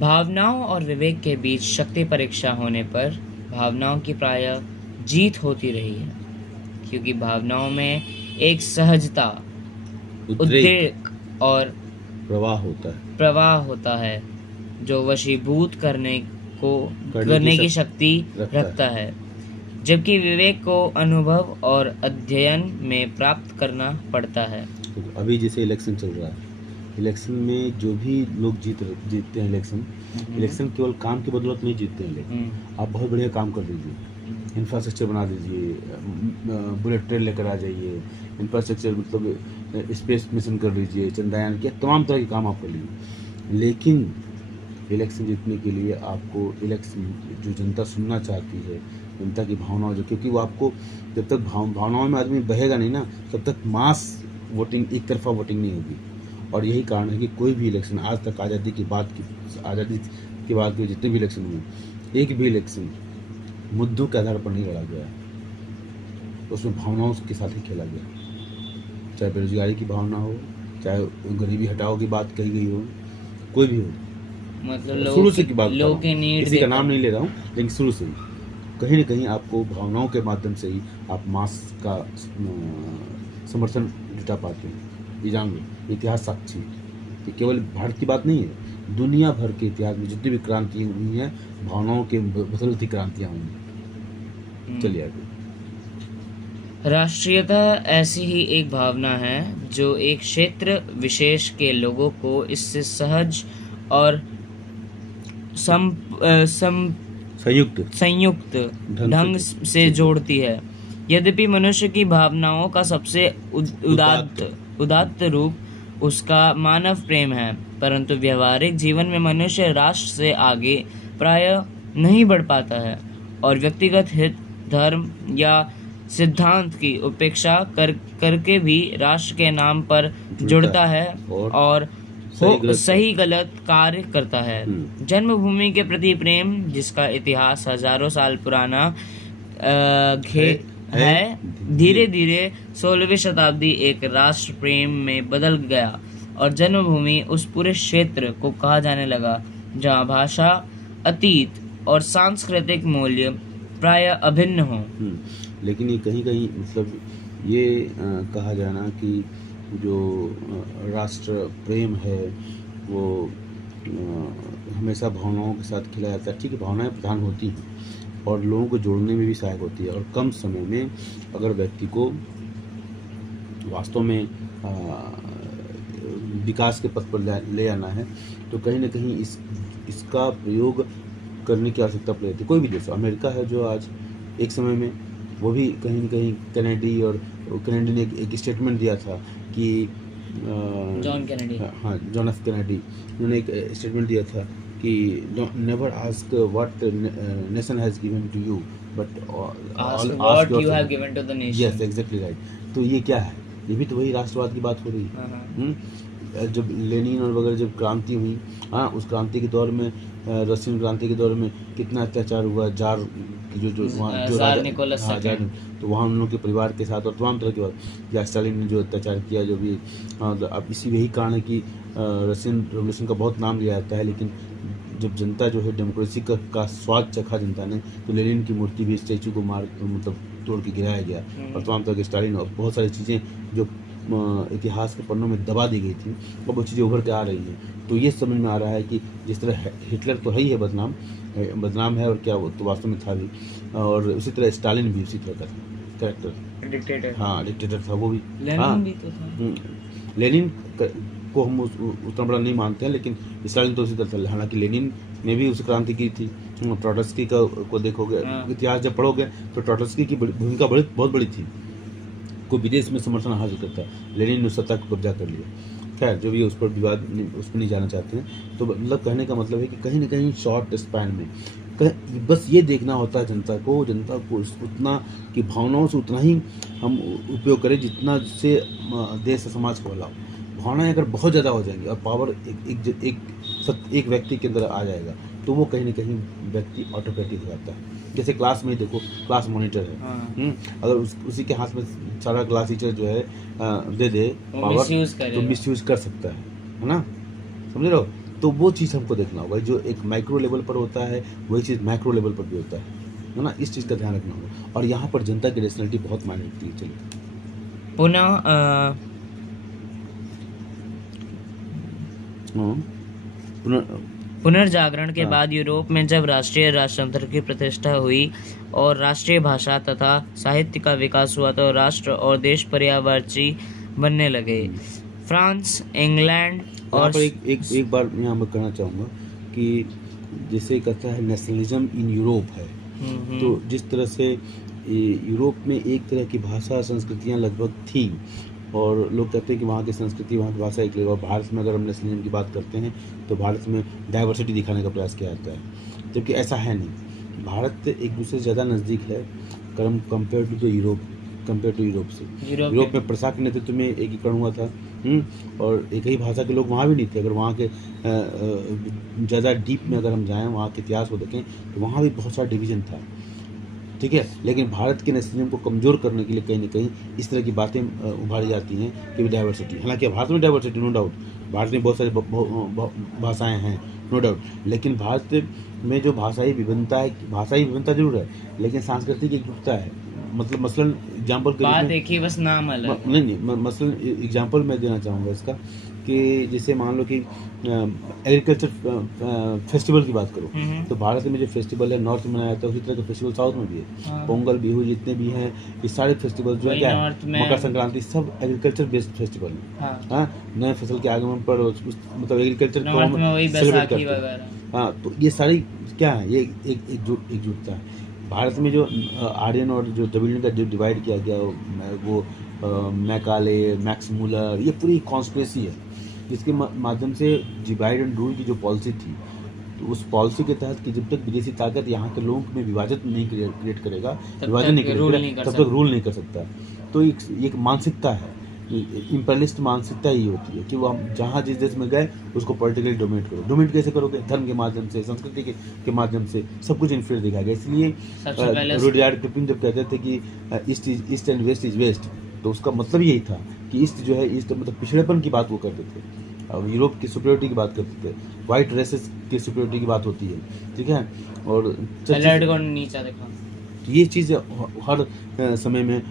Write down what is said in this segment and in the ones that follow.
भावनाओं और विवेक के बीच शक्ति परीक्षा होने पर भावनाओं की प्रायः जीत होती रही है, क्योंकि भावनाओं में एक सहजता, उद्रेक और प्रवाह होता है जो वशीभूत करने की शक्ति रखता है, जबकि विवेक को अनुभव और अध्ययन में प्राप्त करना पड़ता है। तो अभी जैसे इलेक्शन चल रहा है, इलेक्शन में जो भी लोग जीतते हैं इलेक्शन केवल काम की बदौलत नहीं जीतते हैं। आप बहुत बढ़िया काम कर दीजिए, इंफ्रास्ट्रक्चर बना दीजिए, बुलेट ट्रेन लेकर आ जाइए, इंफ्रास्ट्रक्चर मतलब स्पेस मिशन कर लीजिए, चंद्रयान किया, तमाम तरह के काम आप कर लीजिए, लेकिन इलेक्शन जीतने के लिए आपको इलेक्शन जो जनता सुनना चाहती है, जनता की भावनाओं जो, क्योंकि वो आपको जब तक भावनाओं में आदमी बहेगा नहीं ना, तब तक मास वोटिंग, एक तरफा वोटिंग नहीं होगी। और यही कारण है कि कोई भी इलेक्शन आज तक आज़ादी के बाद के जितने भी इलेक्शन हुए, एक भी इलेक्शन मुद्दों के आधार पर नहीं लड़ा गया, उसमें भावनाओं के साथ ही खेला गया। चाहे बेरोजगारी की भावना हो, चाहे गरीबी हटाओ की बात कही गई हो, कोई भी हो, मतलब शुरू से की बात, लोग के नीड, किसी का नाम नहीं ले रहा हूँ, लेकिन शुरू से कहीं न कहीं आपको भावनाओं के माध्यम से ही आप मास का समर्थन जुटा पाते हैं। ये जान लो, इतिहास साक्षी, ये केवल भारत की बात नहीं है, दुनिया भर के इतिहास में जितनी भी क्रांति हुई हैं, भावनाओं के बदौलत ही क्रांतियाँ हुई हैं। चलिए आगे। राष्ट्रीयता ऐसी ही एक भावना है जो एक क्षेत्र विशेष के लोगों को इससे सहज और संयुक्त ढंग से जोड़ती है। यद्यपि मनुष्य की भावनाओं का सबसे उदात्त रूप उसका मानव प्रेम है, परंतु व्यवहारिक जीवन में मनुष्य राष्ट्र से आगे प्रायः नहीं बढ़ पाता है और व्यक्तिगत हित, धर्म या सिद्धांत की उपेक्षा करके भी राष्ट्र के नाम पर जुड़ता है और सही गलत कार्य करता है। जन्मभूमि के प्रति प्रेम, जिसका इतिहास हजारों साल पुराना है, धीरे धीरे 16वीं शताब्दी एक राष्ट्र प्रेम में बदल गया और जन्मभूमि उस पूरे क्षेत्र को कहा जाने लगा जहाँ भाषा, अतीत और सांस्कृतिक मूल्य प्रायः अभिन्न हो। लेकिन ये कहीं कहीं मतलब ये कहा जाना कि जो राष्ट्र प्रेम है वो हमेशा भावनाओं के साथ खिलाया जाता है। ठीक है, भावनाएं प्रधान होती हैं और लोगों को जोड़ने में भी सहायक होती है, और कम समय में अगर व्यक्ति को वास्तव में विकास के पथ पर ले आना है तो कहीं ना कहीं इसका प्रयोग करने की आवश्यकता पड़ती है। कोई भी देश, अमेरिका है जो आज एक समय में वो भी कहीं न कहीं कैनेडी ने एक स्टेटमेंट दिया था कि जॉन एफ कैनेडी, उन्होंने एक स्टेटमेंट दिया था कि never ask what nation has given to you but ask what you have given to the nation. Yes, exactly right. तो ये क्या है? ये भी तो वही राष्ट्रवाद की बात हो रही है। जब लेनिन और वगैरह जब क्रांति हुई, उस क्रांति के दौर में, रशियन क्रांति के दौर में कितना अत्याचार हुआ, जार जो वहाँ जो राजा, तो वहाँ उन लोगों के परिवार के साथ और तमाम तरह के बात, या स्टालिन ने जो अत्याचार किया, जो भी, अब इसी यही कारण है कि रशियन रेवोल्यूशन का बहुत नाम लिया जाता है, लेकिन जब जनता जो है डेमोक्रेसी का स्वाद चखा जनता ने, तो लेनिन की मूर्ति भी, स्टैचू को मतलब तोड़ के गिराया गया, और तमाम तरह के स्टालिन और बहुत सारी चीज़ें जो इतिहास के पन्नों में दबा दी गई थी, अब वो चीज़ें उभर के आ रही हैं। तो ये समझ में आ रहा है कि जिस तरह हिटलर तो है ही है, बदनाम है, और क्या वो तो वास्तव में था भी, और उसी तरह स्टालिन भी उसी तरह का कैरेक्टर, डिक्टेटर था वो भी। लेनिन को हम उतना बड़ा नहीं मानते हैं, लेकिन स्टालिन तो उसी तरह था। हालांकि लेनिन ने भी उस क्रांति की थी। ट्रॉट्स्की को देखोगे, इतिहास जब पढ़ोगे तो ट्रॉट्स्की की भूमिका बहुत बड़ी थी। कोई विदेश में समर्थन हासिल करता है, लेनिन ने सत्ता को कब्जा कर लिया। खैर, जो भी उस पर विवाद, उस पर नहीं जाना चाहते हैं। तो मतलब कहने का मतलब है कि कहीं ना कहीं शॉर्ट स्पैन में बस ये देखना होता है जनता को उतना कि भावनाओं से उतना ही हम उपयोग करें जितना से देश और समाज को फैलाओ। भावनाएं अगर बहुत ज़्यादा हो जाएंगी और पावर एक व्यक्ति के अंदर आ जाएगा, तो वो कहीं ना कहीं व्यक्ति ऑटोक्रेटिक हो जाता है। जैसे क्लास में देखो, क्लास मॉनिटर है, अगर उसी के हाथ में सारा क्लास टीचर जो है दे दे पावर, तो मिसयूज कर सकता है ना, समझ रहे हो। तो वो चीज़ हमको देखना होगा, जो एक माइक्रो लेवल पर होता है वही चीज़ मैक्रो लेवल पर भी होता है ना, इस चीज़ का ध्यान रखना होगा। और यहाँ पर जनता की रेशनलिटी बहुत मायने रखती है। चलिए पुनर्जागरण के हाँ। बाद यूरोप में जब राष्ट्रीय राजतंत्र की प्रतिष्ठा हुई और राष्ट्रीय भाषा तथा साहित्य का विकास हुआ तो राष्ट्र और देश पर्यायवाची बनने लगे। फ्रांस, इंग्लैंड और और पर एक बार यहाँ मैं कहना चाहूँगा कि जैसे कहता है नेशनलिज्म इन यूरोप है, तो जिस तरह से यूरोप में एक तरह की भाषा संस्कृतियाँ लगभग थी और लोग कहते हैं कि वहाँ की संस्कृति वहाँ की भाषा एक लेवल, और भारत में अगर हम नेशनलिज्म की बात करते हैं तो भारत में डाइवर्सिटी दिखाने का प्रयास किया जाता है, जबकि ऐसा है नहीं। भारत एक दूसरे से ज़्यादा नज़दीक है कंपेयर टू यूरोप से। यूरोप में प्रशा के नेतृत्व में एकीकरण हुआ था और एक ही भाषा के लोग वहाँ भी नहीं थे। अगर वहाँ के ज़्यादा डीप में अगर हम जाएँ, वहाँ के इतिहास को देखें तो वहाँ भी बहुत सारा डिवीज़न था, ठीक है। लेकिन भारत के नेशनलिज्म को कमज़ोर करने के लिए कहीं ना कहीं इस तरह की बातें उभारी जाती हैं कि डाइवर्सिटी, हालांकि भारत में डाइवर्सिटी नो डाउट, भारत में बहुत सारी भाषाएं हैं नो डाउट, लेकिन भारत में जो भाषाई विभिन्नता जरूर है, लेकिन सांस्कृतिक एकजुटता है। मतलब मसलन एग्जाम्पल के बात एक ही, बस नाम अलग। नहीं, मसलन एग्जाम्पल मैं देना चाहूँगा इसका कि जैसे मान लो कि एग्रीकल्चर फेस्टिवल की बात करो तो भारत में जो फेस्टिवल है नॉर्थ में मनाया जाता है, उसी तरह के फेस्टिवल साउथ में भी है। पोंगल, बिहू, जितने भी हैं ये सारे फेस्टिवल जो है क्या है, मकर संक्रांति, सब एग्रीकल्चर बेस्ड फेस्टिवल है। हाँ, नए फसल के आगमन पर मतलब एग्रीकल्चर को सेलिब्रेट करते हैं। हाँ, तो ये सारी क्या है, ये एकजुटता है। भारत में जो आर्यन और जो द्रविड़ का जो डिवाइड किया गया वो मैकाले, मैक्स मूलर, ये पूरी कॉन्स्पिरेसी है जिसके माध्यम से डिवाइड एंड रूल की जो पॉलिसी थी, तो उस पॉलिसी के तहत कि जब तक विदेशी ताकत यहाँ के लोगों में विभाजन नहीं क्रिएट करेगा, तब तक रूल नहीं कर सकता। तो एक मानसिकता है, इंपीरियलिस्ट मानसिकता ही होती है कि वो हम जहाँ जिस देश में गए उसको पॉलिटिकली डोमिनेट करो। डोमिनेट कैसे करोगे? धर्म के माध्यम से, संस्कृति के माध्यम से, सब कुछ इन्फ्लुएंस दिखाएगा। इसलिए रुडयार्ड किपलिंग जब कहते थे कि east and west is west, तो उसका मतलब यही था कि ईस्ट जो है, ईस्ट मतलब पिछड़ेपन की बात वो करते थे, अब यूरोप की सुपीरियरिटी की बात करते थे, वाइट रेसेस की सुपीरियरिटी की बात होती है, ठीक है। और नीचा देखा, ये चीज़ हर समय में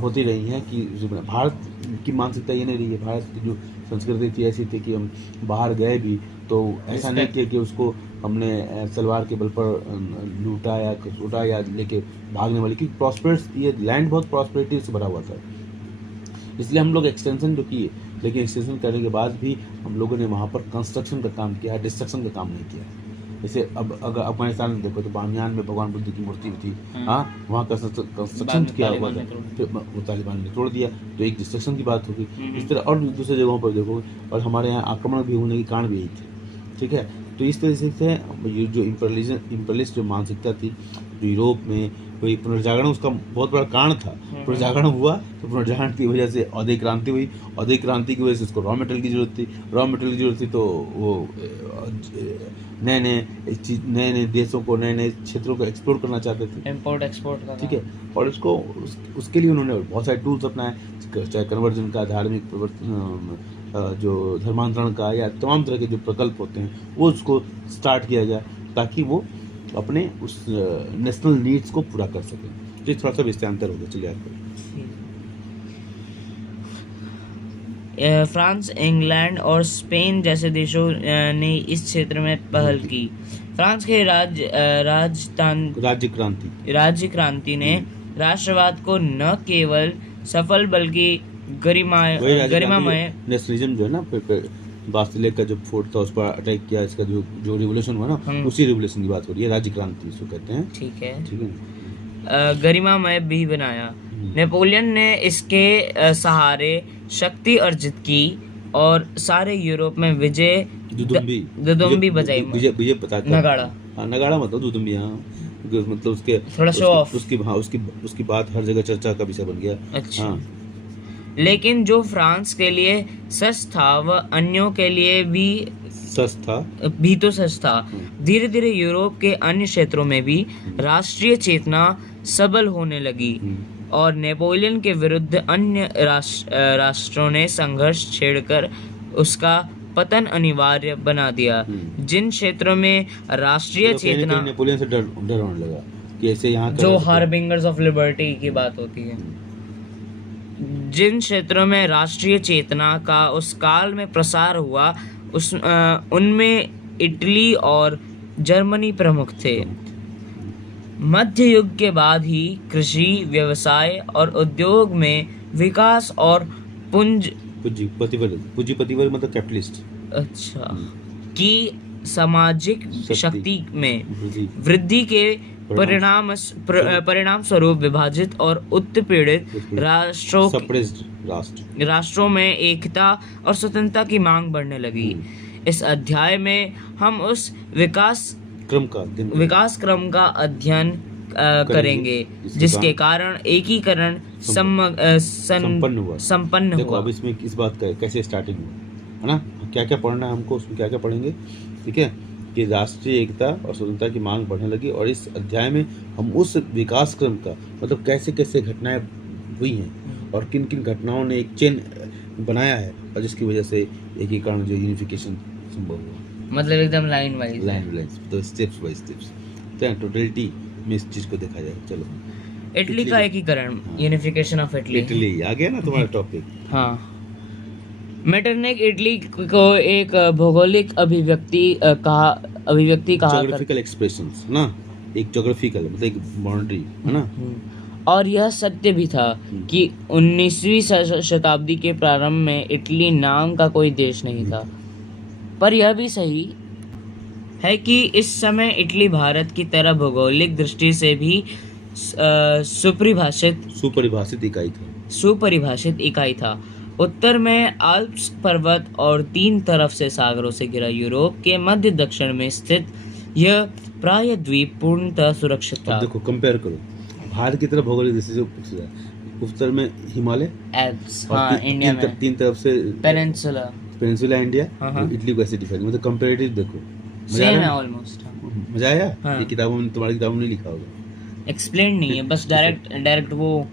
होती रही है कि भारत की मानसिकता ये नहीं रही है। भारत की जो संस्कृति थी ऐसी थी कि हम बाहर गए भी तो ऐसा नहीं किया कि उसको हमने तलवार के बल पर लूटा या छूटा या लेके भागने वाली, क्योंकि प्रॉस्पेरस ये लैंड बहुत प्रॉस्पेरिटी से भरा हुआ था। इसलिए हम लोग एक्सटेंशन जो किए, लेकिन एक्सटेंशन करने के बाद भी हम लोगों ने वहाँ पर कंस्ट्रक्शन का काम किया, डिस्ट्रक्शन का काम नहीं किया। जैसे अब अगर अफगानिस्तान में देखो तो बामियान में भगवान बुद्ध की मूर्ति भी थी, हाँ, वहाँ कंस्ट्रक्शन किया हुआ था, फिर वो तालिबान ने तोड़ दिया, तो एक डिस्ट्रक्शन की बात होगी। इस तरह और दूसरे जगहों पर देखोगे, और हमारे यहाँ आक्रमण भी होने के कारण भी यही थे, ठीक है। तो इस तरह से जो इंपीरियलिस्ट जो मानसिकता थी जो यूरोप में, कोई पुनर्जागरण उसका बहुत बड़ा कारण था। पुनर्जागरण हुआ तो पुनर्जागरण की वजह से औद्योगिक क्रांति हुई, औद्योगिक क्रांति की वजह से उसको रॉ मटेरियल की जरूरत थी, रॉ मटेरियल की जरूरत थी तो वो नए देशों को, नए क्षेत्रों को एक्सप्लोर करना चाहते थे, इम्पोर्ट एक्सपोर्ट का, ठीक है। और उसके लिए उन्होंने बहुत सारे टूल्स अपनाए, चाहे कन्वर्जन का, धार्मिक जो धर्मांतरण का, या तमाम तरह के जो प्रकल्प होते हैं वो उसको स्टार्ट किया गया ताकि वो अपने उस नेशनल नीड्स को पूरा कर सकें। तो थोड़ा सा विस्तार हो गया, चलिए आपको। फ्रांस, इंग्लैंड और स्पेन जैसे देशों ने इस क्षेत्र में पहल की। फ्रांस के राज्य क्रांति ने राष्ट्रवाद को न केवल सफल बल्कि गरिमामय नेशनलिज्म जो है ना, बास्टिले का जो फोर्ट था उस पर अटैक किया, इसका जो रिवोल्यूशन हुआ ना, उसी रिवोल्यूशन की बात हो रही है, राज्य क्रांति इसको कहते हैं, ठीक है। गरिमामय भी बनाया। नेपोलियन ने इसके सहारे शक्ति अर्जित की और सारे यूरोप में विजय दुदुम्बी बजाई। विजय पता नगाड़ा मतलब दुदुम्बी, हाँ, मतलब उसके थोड़ा शो ऑफ, उसकी बात हर जगह चर्चा का विषय बन गया। अच्छा। हाँ। लेकिन जो फ्रांस के लिए सच था वह अन्यों के लिए भी सच था। धीरे धीरे यूरोप के अन्य क्षेत्रों में भी राष्ट्रीय चेतना सबल होने लगी और नेपोलियन के विरुद्ध अन्य राष्ट्रों ने संघर्ष छेड़कर उसका पतन अनिवार्य बना दिया। जिन क्षेत्रों में राष्ट्रीय तो कहीं न चेतना, कहीं नेपोलियन से डर होने लगा कि ऐसे यहाँ जो करा तो- हार्बिंगर्स ऑफ लिबर्टी की बात होती है, जिन क्षेत्रों में राष्ट्रीय चेतना का उस काल में प्रसार हुआ, उनमें इटली और जर्मनी प्रमुख थे। मध्य युग के बाद ही कृषि, व्यवसाय और उद्योग में विकास और पूंजीपति मतलब कैपिटलिस्ट की सामाजिक शक्ति में वृद्धि के परिणाम स्वरूप विभाजित और उत्पीड़ित राष्ट्रों में एकता और स्वतंत्रता की मांग बढ़ने लगी। इस अध्याय में हम उस विकास क्रम का अध्ययन करेंगे जिसके कारण एकीकरण संपन्न देखो हुआ। अब इसमें इस बात का कैसे स्टार्टिंग हुआ है ना, क्या क्या पढ़ना है हमको, उसमें क्या क्या पढ़ेंगे, ठीक है, कि राष्ट्रीय एकता और स्वतंत्रता की मांग बढ़ने लगी। और इस अध्याय में हम उस विकास क्रम का मतलब कैसे कैसे घटनाएं हुई हैं और किन किन घटनाओं ने एक चेन बनाया है और जिसकी वजह से एकीकरण जो यूनिफिकेशन संभव हुआ, मतलब एकदम लाइन वाइज तो स्टेप्स बाय स्टेप्स टोटलिटी में इस चीज को देखा जाए। चलो इटली का एकीकरण, यूनिफिकेशन ऑफ इटली आ गया ना तुम्हारा टॉपिक। हाँ, मेटरनिक इटली को एक भौगोलिक अभिव्यक्ति कहा ज्योग्राफिकल एक्सप्रेशंस ना, एक ज्योग्राफिकल मतलब एक बाउंड्री है ना। और यह सत्य भी था कि 19वीं शताब्दी के प्रारंभ में इटली नाम का कोई देश नहीं था, पर यह भी सही है कि इस समय इटली भारत की तरह भौगोलिक दृष्टि से भी सुपरिभाषित इकाई था। उत्तर में आल्प्स पर्वत और तीन तरफ से सागरों से घिरा यूरोप के मध्य दक्षिण में स्थित यह प्राय द्वीप पूर्णतः सुरक्षित था। देखो कंपेयर करो भारत की तरफ भौगोलिक दृष्टि से उत्तर में हिमालय, एल्प्स, हाँ, इंडिया में तीन तरफ से पेनिनसुला इंडिया। इटली को ऐसे डिफाइन मतलब कंपैरेटिव देखो, सेम है ऑलमोस्ट। मजा आया? ये किताबों में, तुम्हारी किताबों में नहीं लिखा होगा, एक्सप्लेन नहीं है, बस डायरेक्ट वो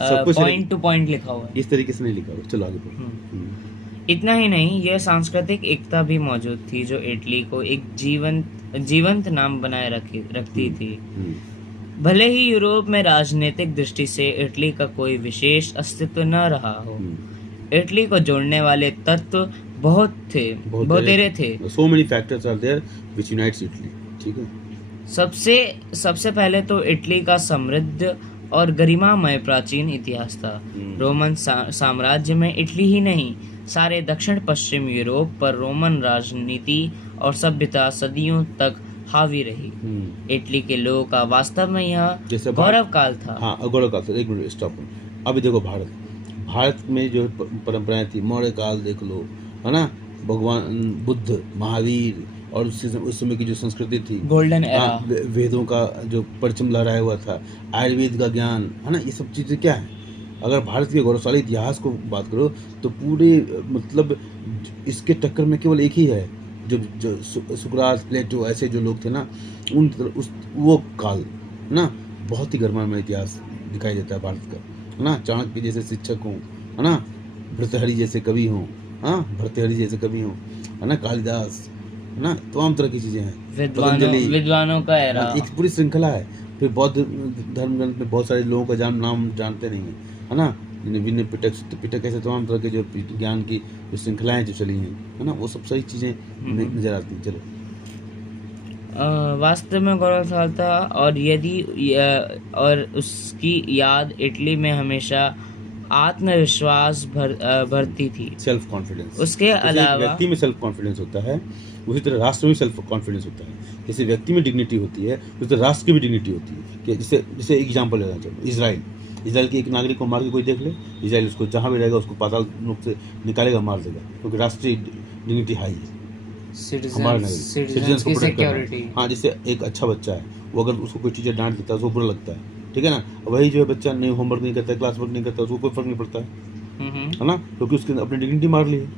पॉइंट टू पॉइंट लिखा हुआ है, इस तरीके से नहीं लिखा हुआ। चलो आगे बढ़ो। इतना ही नहीं, यह सांस्कृतिक एकता भी मौजूद थी जो इटली को एक जीवंत नाम बनाए रखती थी। भले ही यूरोप में राजनीतिक दृष्टि से इटली का कोई विशेष अस्तित्व न रहा हो, इटली को जोड़ने वाले तत्व बहुत थे। So many factors are there which unites Italy, ठीक है। सबसे पहले तो इटली का समृद्ध और गरिमामय प्राचीन इतिहास था। रोमन साम्राज्य में इटली ही नहीं, सारे दक्षिण पश्चिम यूरोप पर रोमन राजनीति और सभ्यता सदियों तक हावी रही। इटली के लोगों का वास्तव में यह गौरव काल था। हाँ, गौरव काल था। एक मिनट स्टॉप। अभी देखो भारत में जो परंपराएं थी, मौर्य काल देख लो, है ना, भगवान बुद्ध, महावीर, और उस समय की जो संस्कृति थी, गोल्डन एरा, वेदों का जो परचम लहराया हुआ था, आयुर्वेद का ज्ञान, है ना, ये सब चीज़ें क्या है। अगर भारत के गौरवशाली इतिहास को बात करो तो पूरे मतलब इसके टक्कर में केवल एक ही है, जो सुकरात, प्लेटो, ऐसे जो लोग थे ना, वो काल ना बहुत ही गर्मामय इतिहास दिखाई देता है भारत का, है ना। चाणक्य जैसे शिक्षक हों, है ना, भर्तृहरि जैसे कवि हों, है ना, कालिदास, है ना, तमाम तरह की चीजें हैं, विद्वानों का एरा, एक पूरी श्रृंखला है। फिर बौद्ध धर्म ग्रंथ में बहुत सारे लोगों का नाम जानते नहीं है ना, विनय पिटक ऐसे तमाम तरह के जो ज्ञान की जो श्रृंखलाएं जो चली हैं, है ना, वो सब सही चीजें नजर आती हैं। चलो, वास्तव में गौरवशाली था, और उसकी याद इटली में हमेशा आत्मविश्वास भरती थी, सेल्फ कॉन्फिडेंस। उसके अलावा व्यक्ति में सेल्फ कॉन्फिडेंस होता है, उसी तरह राष्ट्र में सेल्फ कॉन्फिडेंस होता है। जैसे व्यक्ति में डिग्निटी होती है, उसी तरह राष्ट्र की भी डिग्निटी होती है। कि जैसे एग्जाम्पल लेना चाहूँ, इजराइल के एक नागरिक को मार के कोई देख ले, इजराइल उसको जहाँ भी रहेगा उसको पाताल नोक से निकालेगा, मार देगा, क्योंकि राष्ट्रीय डिग्निटी हाई है। सिटीजन्स को प्रोटेक्ट करना। हाँ, जैसे एक अच्छा बच्चा है, वो अगर उसको कोई टीचर डांट देता है उसको बुरा लगता है, ठीक है ना। वही जो है बच्चा नहीं होमवर्क नहीं करता है, क्लास वर्क नहीं करता, उसको कोई फर्क नहीं पड़ता है ना, क्योंकि उसके अपनी डिग्निटी मार ली है।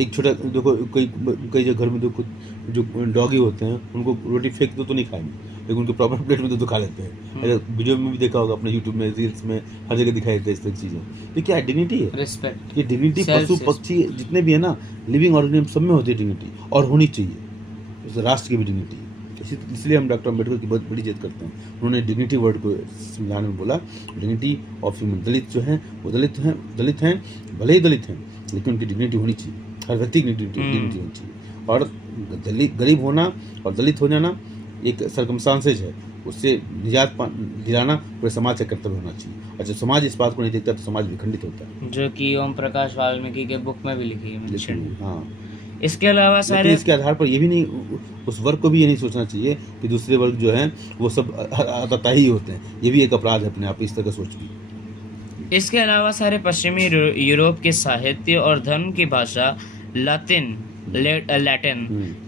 एक छोटा देखो, कई जो घर में देखो जो डॉगी होते हैं उनको रोटी फेंक दो तो नहीं खाएंगे, लेकिन उनके प्रॉपर प्लेट में तो खा लेते हैं। अगर वीडियो में भी देखा होगा अपने यूट्यूब में, रील्स में, हर जगह दिखाई देते हैं इस तरह की चीज़ें। ये क्या है? डिग्निटी है, रिस्पेक्ट। ये डिग्निटी पशु पक्षी जितने भी है ना, लिविंग ऑर्गेनिज्म सब में होती है डिग्निटी, और होनी चाहिए। इस राष्ट्र की भी डिग्निटी है। इसलिए हम डॉक्टर अम्बेडकर की बहुत बड़ी इज्जत करते हैं। उन्होंने डिग्निटी वर्ड को समझाने में बोला, डिग्निटी ऑफ ह्यूमन। दलित जो हैं वो दलित हैं, भले ही दलित हैं, लेकिन उनकी डिग्निटी होनी चाहिए, हर व्यक्ति की डिग्निटी होनी चाहिए। और गरीब होना और दलित हो जाना एक सर्कमस्टांसेज है, उससे निजात दिलाना पूरे समाज का कर्तव्य होना चाहिए। और जब समाज इस बात को नहीं देखता तो समाज विखंडित होता है, जो कि ओम प्रकाश वाल्मीकि के बुक में भी लिखी है mentioned। हाँ। इसके अलावा सारे इसके आधार पर ये भी नहीं, उस वर्ग को भी ये नहीं सोचना चाहिए कि दूसरे वर्ग जो हैं वो सब अतताई ही होते हैं। ये भी एक अपराध है अपने आप, इस तरह का सोच भी। इसके अलावा सारे पश्चिमी यूरोप के साहित्य और धर्म की भाषा लैटिन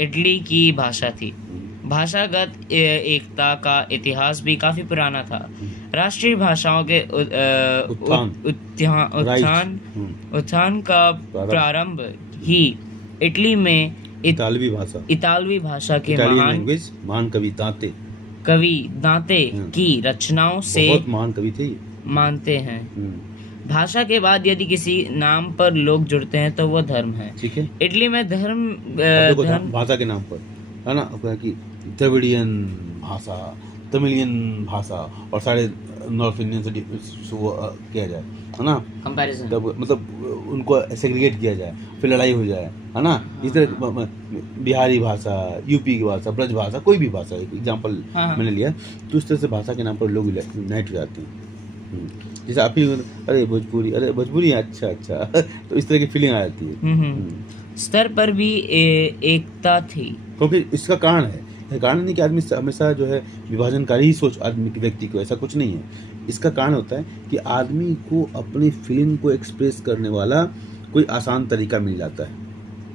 इटली की भाषा थी। भाषागत एकता का इतिहास भी काफी पुराना था। राष्ट्रीय भाषाओं के उत्थान का प्रारंभ ही इटली में इतालवी भाषा के महान कवि दांते की रचनाओं से बहुत महान कवि थे मानते हैं। भाषा के बाद यदि किसी नाम पर लोग जुड़ते हैं तो वो धर्म है। ठीक है, इटली में धर्म भाषा के नाम पर है ना, कि द्रविडियन भाषा, तमिलियन भाषा और सारे नॉर्थ इंडियन से किया जाए, है ना, कंपैरिजन, मतलब उनको सेग्रीगेट किया जाए, फिर लड़ाई हो जाए, है ना। इस तरह बिहारी भाषा, यूपी की भाषा, ब्रज भाषा, कोई भी भाषा, एग्जाम्पल मैंने लिया, तो इस तरह से भाषा के नाम पर लोग यूनाइट हो जाते हैं। जैसे आप ही अरे भोजपुरी अच्छा तो इस तरह की फीलिंग आ जाती है। स्तर पर भी एकता थी, क्योंकि इसका कारण है, कारण नहीं कि आदमी हमेशा जो है विभाजनकारी ही सोच आदमी के व्यक्ति को, ऐसा कुछ नहीं है। इसका कारण होता है कि आदमी को अपनी फीलिंग को एक्सप्रेस करने वाला कोई आसान तरीका मिल जाता है।